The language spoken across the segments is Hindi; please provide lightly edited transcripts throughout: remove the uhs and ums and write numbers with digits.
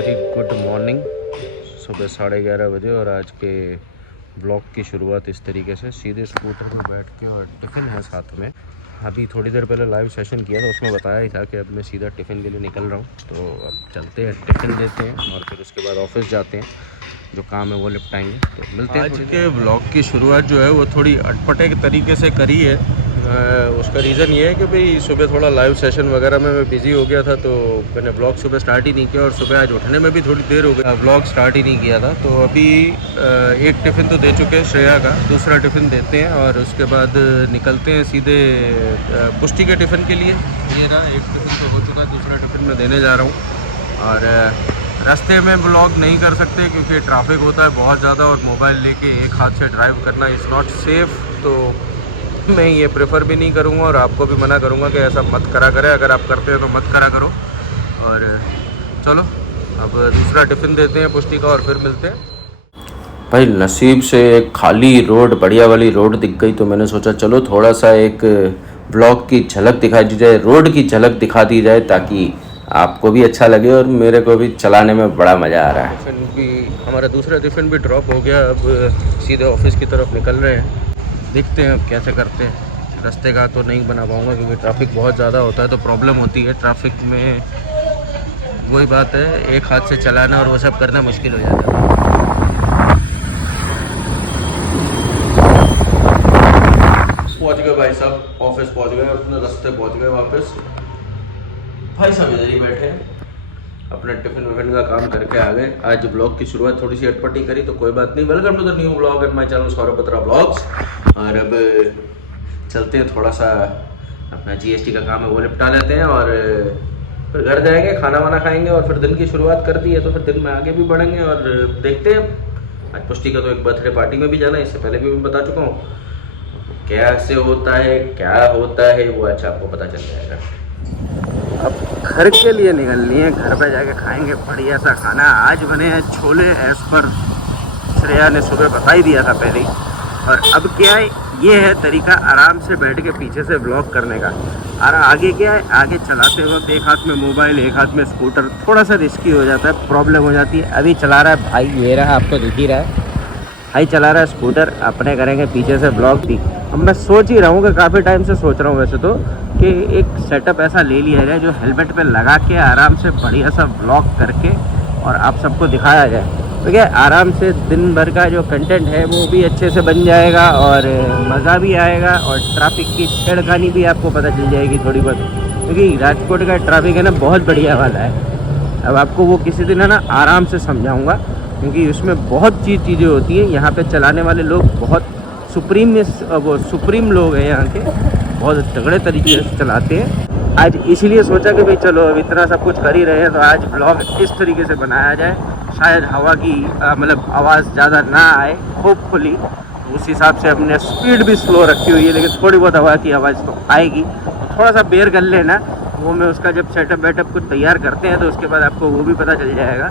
Very good morning. सुबह 11:30 बजे और आज के ब्लॉग की शुरुआत इस तरीके से सीधे स्कूटर में बैठ के, और टिफ़िन है साथ में। अभी थोड़ी देर पहले लाइव सेशन किया था, उसमें बताया ही था कि अब मैं सीधा टिफ़िन के लिए निकल रहा हूँ। तो अब चलते हैं, टिफ़िन देते हैं और फिर उसके बाद ऑफिस जाते हैं, जो काम है वो निपटाएंगे। तो मिलते हैं। आज के ब्लॉग की शुरुआत जो है वो थोड़ी अटपटे तरीके से करी है। उसका रीज़न ये है कि भाई सुबह थोड़ा लाइव सेशन वगैरह में मैं बिज़ी हो गया था, तो मैंने ब्लॉग सुबह स्टार्ट ही नहीं किया, और सुबह आज उठने में भी थोड़ी देर हो गई, ब्लॉग स्टार्ट ही नहीं किया था। तो अभी एक टिफ़िन तो दे चुके हैं श्रेया का, दूसरा टिफ़िन देते हैं और उसके बाद निकलते हैं सीधे पुष्टि के टिफ़िन के लिए। ये रहा, एक टिफ़िन तो हो चुका है, दूसरा टिफ़िन मैं देने जा रहा हूँ। और रास्ते में ब्लॉग नहीं कर सकते क्योंकि ट्रैफिक होता है बहुत ज़्यादा, और मोबाइल लेके एक हाथ से ड्राइव करना इज़ नॉट सेफ़। तो मैं ये प्रेफर भी नहीं करूँगा और आपको भी मना करूँगा कि ऐसा मत करा करें। अगर आप करते हैं तो मत करा करो। और चलो अब दूसरा टिफ़िन देते हैं पुष्टि का और फिर मिलते हैं। भाई नसीब से एक खाली रोड, बढ़िया वाली रोड दिख गई, तो मैंने सोचा चलो थोड़ा सा एक ब्लॉग की झलक दिखा दी जाए, रोड की झलक दिखा दी जाए, ताकि आपको भी अच्छा लगे और मेरे को भी चलाने में बड़ा मज़ा आ रहा है। टिफ़िन भी हमारा दूसरा टिफ़िन भी ड्रॉप हो गया, अब सीधे ऑफिस की तरफ निकल रहे हैं। देखते हैं अब कैसे करते हैं। रास्ते का तो नहीं बना पाऊँगा क्योंकि ट्रैफिक बहुत ज़्यादा होता है, तो प्रॉब्लम होती है ट्रैफिक में। वही बात है, एक हाथ से चलाना और वो सब करना मुश्किल हो जाता है। पहुँच गए भाई साहब, ऑफिस पहुँच गए, अपने रास्ते पहुँच गए वापस। भाई साहब इधर ही बैठे हैं, अपने टिफ़िन विफ़िन का काम करके आ गए। आज ब्लॉग की शुरुआत थोड़ी सी अटपटी करी, तो कोई बात नहीं। Welcome to the new blog at my channel Saurabh Batra blogs. और अब चलते हैं, थोड़ा सा अपना जीएसटी का काम है वो निपटा लेते हैं, और फिर घर जाएंगे, खाना वाना खाएंगे, और फिर दिन की शुरुआत कर दी है तो फिर दिन में आगे भी बढ़ेंगे। और देखते हैं, आज पुष्टि का तो एक बर्थडे पार्टी में भी जाना है, इससे पहले भी मैं बता चुका हूँ। कैसे होता है, क्या होता है, वो अच्छा आपको पता चल जाएगा। अब घर के लिए निकलनी है, घर पे जाके खाएंगे बढ़िया सा खाना। आज बने हैं छोले, एज पर श्रेया ने सुबह बता ही दिया था पहले ही। और अब क्या है, ये है तरीका आराम से बैठ के पीछे से ब्लॉग करने का। और आगे क्या है, आगे चलाते वक्त एक हाथ में मोबाइल एक हाथ में स्कूटर, थोड़ा सा रिस्की हो जाता है, प्रॉब्लम हो जाती है। अभी चला रहा है भाई, ये रहा, आपको दिख ही रहा है भाई, चला रहा है स्कूटर, अपने करेंगे पीछे से ब्लॉग भी। अब मैं सोच ही रहा हूँ कि काफ़ी टाइम से सोच रहा हूँ वैसे तो, कि एक सेटअप ऐसा ले लिया जाए जो हेलमेट पे लगा के आराम से बढ़िया सा ब्लॉग करके और आप सबको दिखाया जाए। तो क्या आराम से दिन भर का जो कंटेंट है वो भी अच्छे से बन जाएगा और मज़ा भी आएगा, और ट्रैफिक की छेड़खानी भी आपको पता चल जाएगी थोड़ी बहुत, क्योंकि राजकोट का ट्रैफिक है ना बहुत बढ़िया वाला है। अब आपको वो किसी दिन है ना आराम से समझाऊँगा, क्योंकि उसमें बहुत चीज़ें होती हैं। यहाँ पे चलाने वाले लोग बहुत सुप्रीम लोग हैं यहाँ के, बहुत तगड़े तरीके से चलाते हैं। आज इसीलिए सोचा कि भाई चलो अब इतना सब कुछ कर ही रहे हैं तो आज ब्लॉग इस तरीके से बनाया जाए, शायद हवा की मतलब आवाज़ ज़्यादा ना आए होपफुली। उस हिसाब से हमने स्पीड भी स्लो रखी हुई है, लेकिन थोड़ी बहुत हवा की आवाज़ तो आएगी, तो थोड़ा सा बेयर कर लेना। वो मैं उसका जब सेटअप वेटअप कुछ तैयार करते हैं तो उसके बाद आपको वो भी पता चल जाएगा।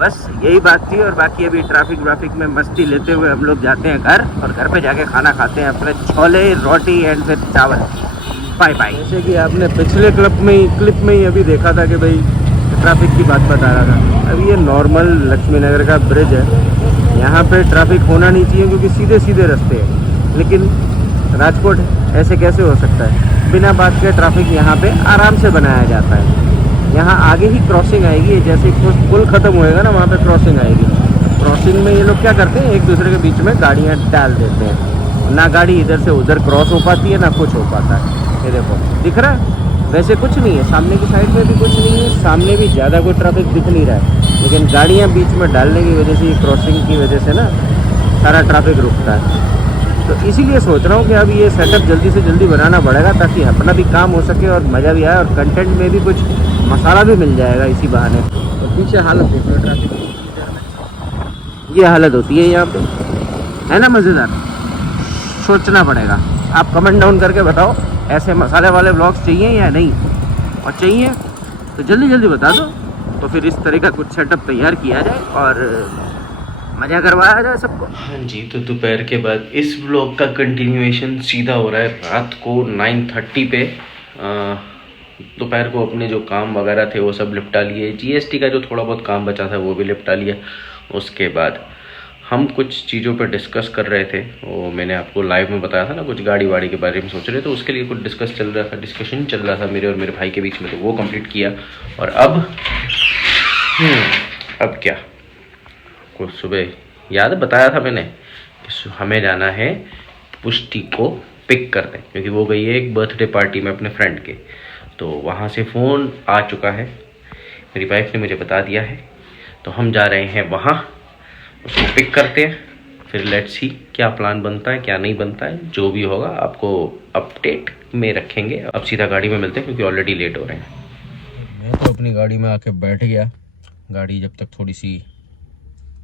बस यही बात थी। और बाकी अभी ट्रैफिक में मस्ती लेते हुए हम लोग जाते हैं घर, और घर पे जाके खाना खाते हैं अपने छोले रोटी एंड फिर चावल। Bye bye. जैसे कि आपने पिछले क्लिप में ही अभी देखा था कि भाई ट्रैफिक की बात बता रहा था। अभी ये नॉर्मल लक्ष्मी नगर का ब्रिज है, यहाँ पे ट्रैफिक होना नहीं चाहिए क्योंकि सीधे सीधे रास्ते हैं, लेकिन राजकोट ऐसे कैसे हो सकता है, बिना बात के ट्रैफिक यहाँ पे आराम से बनाया जाता है। यहाँ आगे ही क्रॉसिंग आएगी, जैसे पुल ख़त्म होएगा ना वहाँ पे क्रॉसिंग आएगी। क्रॉसिंग में ये लोग क्या करते हैं, एक दूसरे के बीच में गाड़ियाँ डाल देते हैं, ना गाड़ी इधर से उधर क्रॉस हो पाती है ना कुछ हो पाता है। ये देखो दिख रहा है, वैसे कुछ नहीं है, सामने की साइड में भी कुछ नहीं है, सामने भी ज़्यादा कोई ट्रैफिक दिख नहीं रहा है, लेकिन गाड़ियाँ बीच में डालने की वजह से, क्रॉसिंग की वजह से ना सारा ट्रैफिक रुकता है। तो इसीलिए सोच रहा हूँ कि अब ये सेटअप जल्दी से जल्दी बनाना पड़ेगा, ताकि अपना भी काम हो सके और मज़ा भी आए, और कंटेंट में भी कुछ मसाला भी मिल जाएगा इसी बहाने। तो पीछे हालत देख लो ट्रैफिक की, ये हालत होती है यहाँ पे, है ना मज़ेदार। सोचना पड़ेगा, आप कमेंट डाउन करके बताओ ऐसे मसाले वाले ब्लॉग्स चाहिए या नहीं, और चाहिए तो जल्दी जल्दी बता दो, तो फिर इस तरह का कुछ सेटअप तैयार किया जाए और मज़ा करवाया जाए सबको। हाँ जी, तो दोपहर के बाद इस ब्लॉग का कंटिन्यूएशन सीधा हो रहा है रात को 9:30 पे। दोपहर को अपने जो काम वगैरह थे वो सब निपटा लिए, जीएसटी का जो थोड़ा बहुत काम बचा था वो भी निपटा लिया। उसके बाद हम कुछ चीज़ों पर डिस्कस कर रहे थे, वो मैंने आपको लाइव में बताया था ना, कुछ गाड़ी वाड़ी के बारे में सोच रहे थे, तो उसके लिए कुछ डिस्कशन चल रहा था मेरे और मेरे भाई के बीच में, तो वो कंप्लीट किया। और अब क्या, कुछ सुबह याद बताया था मैंने कि हमें जाना है पुष्टि को पिक करने, क्योंकि वो गई है एक बर्थडे पार्टी में अपने फ्रेंड के, तो वहाँ से फ़ोन आ चुका है, मेरी वाइफ ने मुझे बता दिया है, तो हम जा रहे हैं वहाँ, उसको पिक करते हैं, फिर लेट्स सी क्या प्लान बनता है क्या नहीं बनता है, जो भी होगा आपको अपडेट में रखेंगे। अब सीधा गाड़ी में मिलते हैं क्योंकि ऑलरेडी लेट हो रहे हैं। मैं तो अपनी गाड़ी में आके बैठ गया, गाड़ी जब तक थोड़ी सी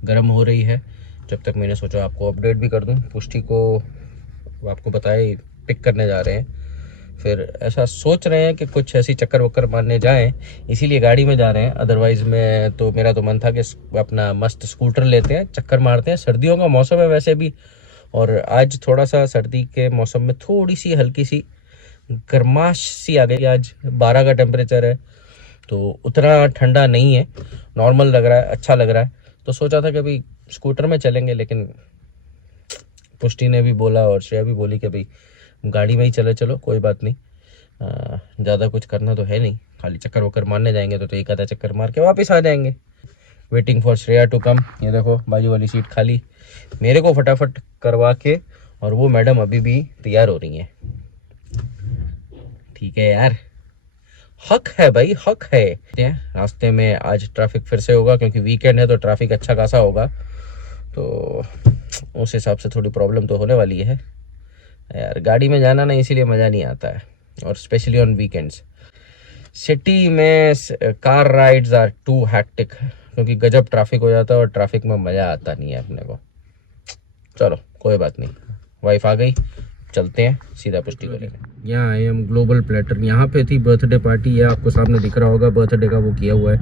गर्म हो रही है, जब तक मैंने सोचा आपको अपडेट भी कर दूं। पुष्टि को आपको बताए पिक करने जा रहे हैं, फिर ऐसा सोच रहे हैं कि कुछ ऐसी चक्कर वक्कर मारने जाएं, इसीलिए गाड़ी में जा रहे हैं। अदरवाइज़ मेरा तो मन था कि अपना मस्त स्कूटर लेते हैं, चक्कर मारते हैं। सर्दियों का मौसम है वैसे भी, और आज थोड़ा सा सर्दी के मौसम में थोड़ी सी हल्की सी गर्माश सी आ गई। आज 12 का टेम्परेचर है, तो उतना ठंडा नहीं है, नॉर्मल लग रहा है, अच्छा लग रहा है। तो सोचा था कि भाई स्कूटर में चलेंगे, लेकिन पुष्टि ने भी बोला और श्रेया भी बोली कि भाई गाड़ी में ही चलो कोई बात नहीं, ज़्यादा कुछ करना तो है नहीं, खाली चक्कर वक्कर मारने जाएंगे तो एक आधा चक्कर मार के वापस आ जाएंगे। Waiting for Shreya to come. ये देखो बाजू वाली सीट खाली, मेरे को फटाफट करवा के, और वो मैडम अभी भी तैयार हो रही हैं। ठीक है यार, हक है भाई, हक है। रास्ते में आज ट्रैफिक फिर से होगा, क्योंकि वीकेंड है तो ट्रैफिक अच्छा खासा होगा, तो उस हिसाब से थोड़ी प्रॉब्लम तो होने वाली है यार। गाड़ी में जाना ना इसीलिए मज़ा नहीं आता है, और स्पेशली ऑन वीकेंड्स। सिटी में car rides are too hectic, क्योंकि गजब ट्रैफिक हो जाता है और ट्रैफिक में मज़ा आता नहीं है अपने को। चलो कोई बात नहीं, वाइफ आ गई, चलते हैं सीधा पुष्टि करेंगे। यहाँ आए हम ग्लोबल प्लेटर, यहाँ पे थी बर्थडे पार्टी, ये आपको सामने दिख रहा होगा, बर्थडे का वो किया हुआ है,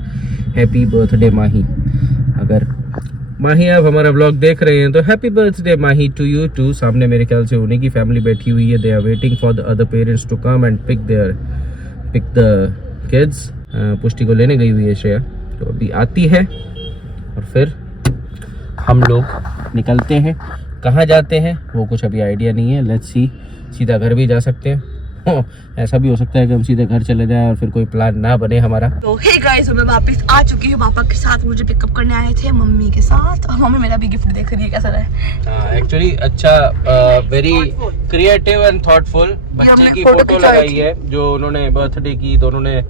हैप्पी बर्थडे माही। अगर माही आप हमारा ब्लॉग देख रहे हैं तो happy birthday Mahi to you too. सामने मेरे ख्याल से उन्हीं की फैमिली बैठी हुई है, they are waiting for the other parents to come and pick the kids. Pushti को लेने गई हुई है श्रेया, तो अभी आती है और फिर हम लोग निकलते हैं। कहाँ जाते हैं वो कुछ अभी आइडिया नहीं है, लेट्स सी। सीधा घर भी जा सकते हैं, ऐसा भी हो सकता है कि हम सीधे घर चले जाएं और फिर कोई प्लान ना बने हमारा। तो हे गाइस, मैं वापस आ चुकी हूँ। पापा के साथ मुझे पिकअप करने आए थे, मम्मी के साथ, और मम्मी मेरा भी गिफ्ट देख रही है कैसा रहा है। एक्चुअली अच्छा, वेरी क्रिएटिव एंड थॉटफुल। बच्चे की फोटो लगाई है जो उन्होंने बर्थडे की, दोनों ने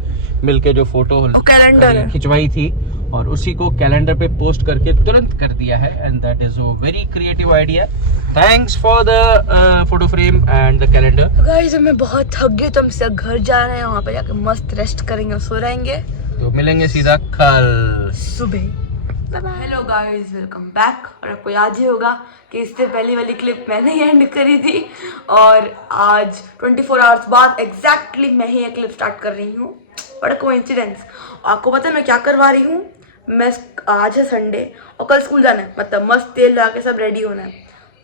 मिलके जो फोटो खिंचवाई थी, और उसी को कैलेंडर पे पोस्ट करके तुरंत कर दिया है, and that is a very creative idea. Thanks for the photo frame and the calendar. Guys मैं बहुत थक गई, तो हम सीधा घर जा रहे हैं, वहाँ पे जाकर मस्त रेस्ट करेंगे और सो रहेंगे। तो मिलेंगे सीधा कल सुबह। Hello guys, welcome back. और आपको याद ही होगा कि इससे पहली वाली क्लिप मैंने ही एंड करी थी, और आज 24 आवर्स बाद एग्जैक्टली मैं ही ये क्लिप स्टार्ट कर रही हूँ। बड़ा कोइंसिडेंस। आपको पता है मैं क्या करवा रही हूँ? मैं आज है संडे और कल स्कूल जाना है, मतलब मस्त तेल लगा के सब रेडी होना है,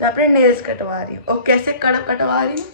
तो अपने नेल्स कटवा रही हूँ। और कैसे कटवा रही हूँ?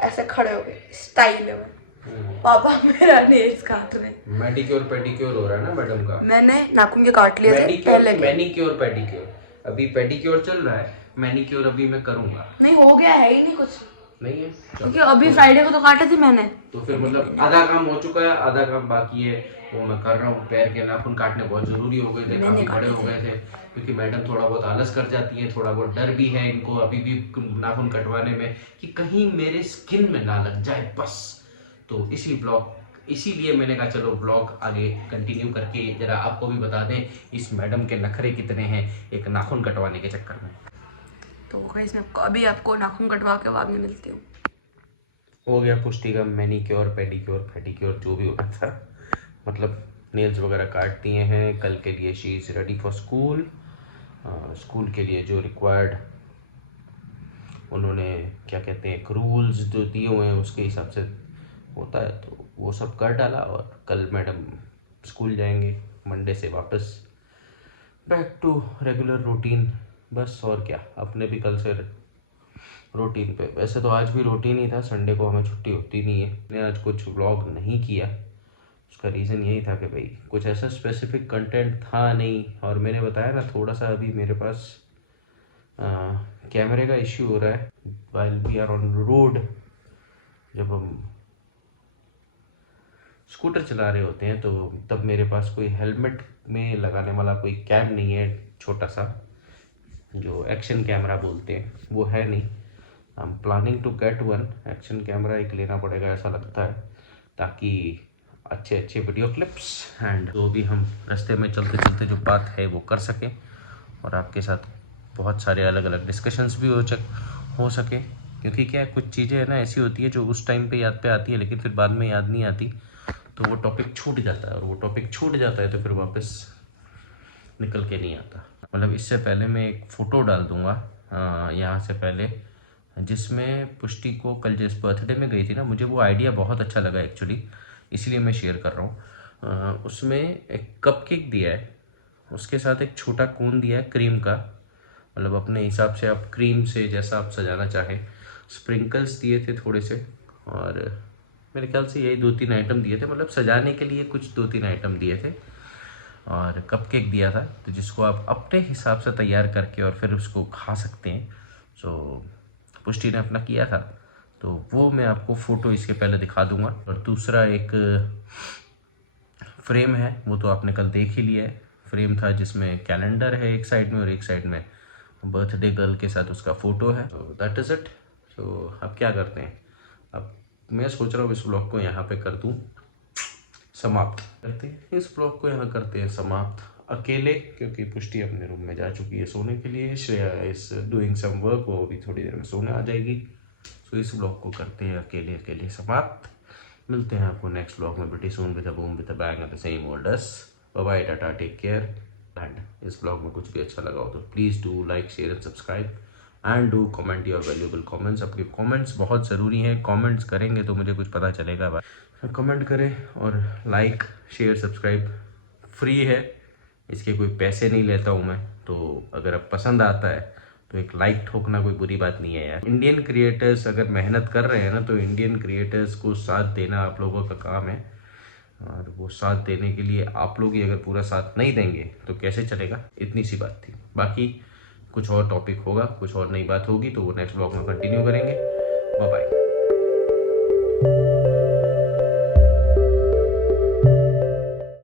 ऐसे खड़े हो गए स्टाइल में। पापा मेरा नेल्स काट रहे हैं। मैनिक्योर पेडिक्योर हो रहा है ना मैडम का। मैंने नाखून के काट लिए थे पहले। मैनिक्योर पेडिक्योर, अभी पेडिक्योर चल रहा है, मैनिक्योर अभी मैं करूँगा। नहीं हो गया है ही नहीं, कुछ नहीं है, क्योंकि अभी फ्राइडे को तो काटे थे मैंने। तो फिर मतलब आधा काम हो चुका है, आधा काम बाकी है, वो मैं कर रहा हूँ। पैर के नाखून काटने बहुत जरूरी हो गए थे, काफी बड़े हो गए थे, क्योंकि मैडम थोड़ा बहुत आलस कर जाती है, थोड़ा बहुत डर भी है इनको अभी भी नाखून कटवाने में कि कहीं मेरे स्किन में ना लग जाए बस। तो इसीलिए मैंने कहा चलो ब्लॉग आगे कंटिन्यू करके जरा आपको भी बता दें इस मैडम के नखरे कितने हैं एक नाखून कटवाने के चक्कर में। तो गाइस मैं अभी आपको नाखून कटवा के बाद में मिलती हूँ। हो गया पुष्टि का मैनिक्योर पेडिक्योर पेडिक्योर जो भी होता था, मतलब नेल्स वगैरह काट दिए हैं। कल के लिए she is ready for school. School के लिए जो रिक्वायर्ड उन्होंने क्या कहते हैं रूल्स जो दिए हुए हैं उसके हिसाब से होता है, तो वो सब कर डाला। और कल मैडम स्कूल जाएंगे, मंडे से वापस बैक टू रेगुलर रूटीन बस। और क्या, अपने भी कल से रूटीन पे। वैसे तो आज भी रूटीन ही था, संडे को हमें छुट्टी होती नहीं है। मैंने आज कुछ व्लॉग नहीं किया उसका रीज़न यही था कि भाई कुछ ऐसा स्पेसिफिक कंटेंट था नहीं, और मैंने बताया ना थोड़ा सा अभी मेरे पास कैमरे का इश्यू हो रहा है while we are on road. जब हम स्कूटर चला रहे होते हैं तो तब मेरे पास कोई हेलमेट में लगाने वाला कोई कैम नहीं है, छोटा सा जो एक्शन कैमरा बोलते हैं वो है नहीं। I am planning to get one action camera, एक लेना पड़ेगा ऐसा लगता है, ताकि अच्छे अच्छे वीडियो क्लिप्स एंड जो भी हम रास्ते में चलते चलते जो बात है वो कर सकें, और आपके साथ बहुत सारे अलग अलग डिस्कशंस भी हो सके। क्योंकि क्या है, कुछ चीज़ें है ना ऐसी होती है जो उस टाइम पे याद पे आती है लेकिन फिर बाद में याद नहीं आती, तो वो टॉपिक छूट जाता है, और वो टॉपिक छूट जाता है तो फिर वापस निकल के नहीं आता। मतलब इससे पहले मैं एक फ़ोटो डाल दूँगा यहाँ से पहले, जिसमें पुष्टि को कल जिस बर्थडे में गई थी ना, मुझे वो आइडिया बहुत अच्छा लगा एक्चुअली, इसलिए मैं शेयर कर रहा हूँ। उसमें एक कप केक दिया है, उसके साथ एक छोटा कोन दिया है क्रीम का, मतलब अपने हिसाब से आप क्रीम से जैसा आप सजाना चाहें। स्प्रिंकल्स दिए थे थोड़े से, और मेरे ख्याल से यही 2-3 आइटम दिए थे, मतलब सजाने के लिए कुछ 2-3 आइटम दिए थे, और कप केक दिया था, तो जिसको आप अपने हिसाब से तैयार करके और फिर उसको खा सकते हैं। सो पुष्टि ने अपना किया था, तो वो मैं आपको फ़ोटो इसके पहले दिखा दूंगा। और दूसरा एक फ्रेम है, वो तो आपने कल देख ही लिया है। फ्रेम था जिसमें कैलेंडर है एक साइड में, और एक साइड में बर्थडे गर्ल के साथ उसका फ़ोटो है। तो दैट इज़ इट। तो अब क्या करते हैं, अब मैं सोच रहा हूँ इस व्लॉग को यहाँ पे कर दूँ समाप्त, करते हैं इस ब्लॉग को यहाँ करते हैं समाप्त अकेले, क्योंकि पुष्टि अपने रूम में जा चुकी है सोने के लिए। Shreya is doing some work, वो अभी थोड़ी देर में सोने आ जाएगी। सो इस ब्लॉग को करते हैं अकेले अकेले समाप्त। मिलते हैं आपको नेक्स्ट ब्लॉग में very soon with a boom with a bang at the same old us. Bye bye, tata, take care. And इस ब्लॉग में कुछ भी अच्छा लगा हो तो please do like, share and subscribe and do comment your valuable comments. आपके कमेंट्स बहुत ज़रूरी हैं, कमेंट्स करेंगे तो मुझे कुछ पता चलेगा। कमेंट करें, और लाइक, शेयर, सब्सक्राइब फ्री है, इसके कोई पैसे नहीं लेता हूँ मैं। तो अगर आप पसंद आता है तो एक लाइक ठोकना कोई बुरी बात नहीं है यार। इंडियन क्रिएटर्स अगर मेहनत कर रहे हैं ना, तो इंडियन क्रिएटर्स को साथ देना आप लोगों का काम है, और वो साथ देने के लिए आप लोग ही अगर पूरा साथ नहीं देंगे तो कैसे चलेगा। इतनी सी बात थी। बाकी कुछ और टॉपिक होगा, कुछ और नई बात होगी तो वो नेक्स्ट ब्लॉग में कंटिन्यू करेंगे। Bye bye.